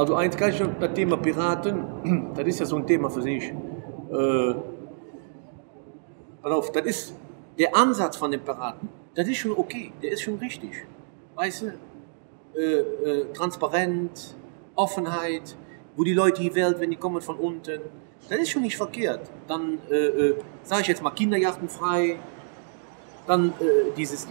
Also eins kann ich schon, das Thema Piraten, das ist ja so ein Thema für sich. Pass auf, das ist der Ansatz von den Piraten, das ist schon okay, der ist schon richtig. Weißt du, transparent, Offenheit, wo die Leute die Welt, wenn die kommen von unten, das ist schon nicht verkehrt. Dann sage ich jetzt mal Kinderjachten frei, dann dieses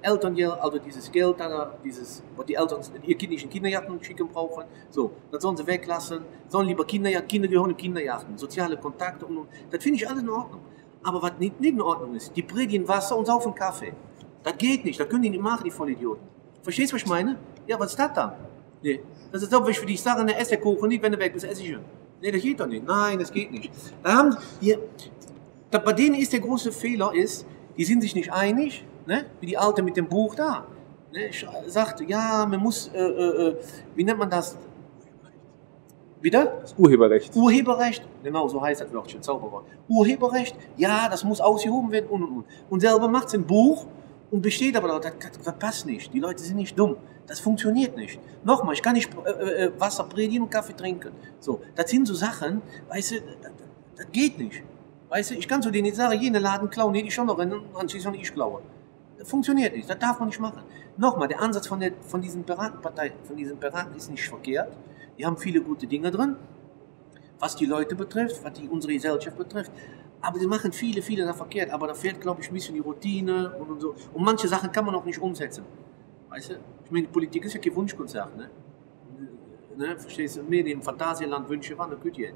Elterngeld, also dieses Geld, was die Eltern ihr Kind nicht in Kinderjachten schicken brauchen, so, das sollen sie weglassen, sollen lieber Kinderjachten, Kinder gehören in Kinderjachten, soziale Kontakte und das finde ich alles in Ordnung. Aber was nicht in Ordnung ist, die predigen Wasser und saufen Kaffee. Das geht nicht, das können die nicht machen, die Vollidioten. Verstehst du, was ich meine? Ja, was ist das dann? Nee. Das ist doch, wenn ich für dich sage, ne, esse Kuchen nicht, wenn du weg bist, esse ich ihn. Nee, das geht doch nicht. Nein, das geht nicht. Bei denen ist der große Fehler, die sind sich nicht einig, ne? Wie die Alte mit dem Buch da. Ne? Sagt, ja, man muss, wie nennt man das? Wieder? Das Urheberrecht. Urheberrecht, genau, so heißt das Wörtchen, Zauberwort. Urheberrecht, ja, das muss ausgehoben werden und. Und selber macht es ein Buch und besteht aber darauf, das passt nicht. Die Leute sind nicht dumm. Das funktioniert nicht. Nochmal, ich kann nicht Wasser predigen und Kaffee trinken. So, das sind so Sachen, weißt du, das geht nicht. Weißt du, ich kann zu denen nicht sagen, jene Laden klauen, nee, die schon noch rennen, anschließend ich klaue. Das funktioniert nicht, das darf man nicht machen. Nochmal, der Ansatz von diesen Piratenparteien, von diesen Piraten ist nicht verkehrt. Die haben viele gute Dinge drin, was die Leute betrifft, was unsere Gesellschaft betrifft. Aber die machen viele da verkehrt. Aber da fehlt, glaube ich, ein bisschen die Routine und so. Und manche Sachen kann man auch nicht umsetzen. Weißt du? Ich meine, die Politik ist ja kein Wunschkonzert, ne? Verstehst du? Mehr dem Phantasialand Wünsche waren, dann könnt ihr.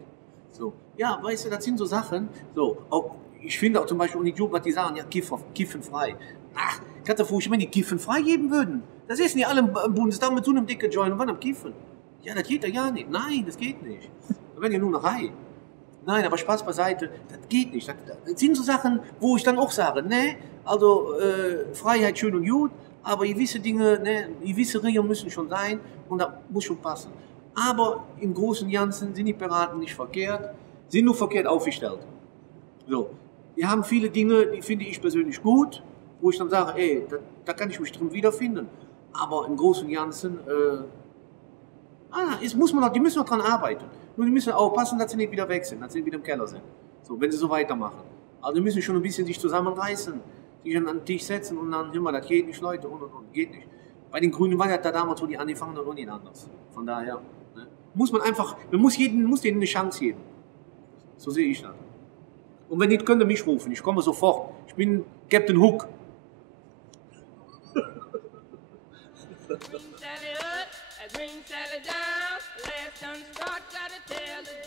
So. Ja, weißt du, das sind so Sachen. So, auch, ich finde auch zum Beispiel, und die Jugend, die sagen, ja, Kiffen frei. Ach, kannst du dir vorstellen, wenn die Kiffen freigeben würden? Das ist nicht alle im Bundestag mit so einem dicken Joint und wann am Kiffen. Ja, das geht ja gar nicht. Nein, das geht nicht. Da werden ja nur eine Reihe. Nein, aber Spaß beiseite, das geht nicht. Das sind so Sachen, wo ich dann auch sage, ne, also Freiheit schön und gut, aber gewisse Dinge, ne, gewisse Regeln müssen schon sein und das muss schon passen. Aber im Großen und Ganzen sind die Piraten nicht verkehrt, sind nur verkehrt aufgestellt. So, die haben viele Dinge, die finde ich persönlich gut, wo ich dann sage, ey, da kann ich mich drin wiederfinden. Aber im Großen und Ganzen, die müssen noch dran arbeiten. Nur die müssen aufpassen, dass sie nicht wieder weg sind, dass sie wieder im Keller sind. So, wenn sie so weitermachen. Also die müssen schon ein bisschen sich zusammenreißen, sich an den Tisch setzen und dann immer, das geht nicht, Leute, und, geht nicht. Bei den Grünen war ja da damals, wo die angefangen haben, auch nicht anders. Von daher, ne, muss man einfach, man muss denen eine Chance geben. So sehe ich das. Und wenn nicht, könnt ihr mich rufen, ich komme sofort. Ich bin Captain Hook. Green Sally up, green Sally down, last time start, gotta tell the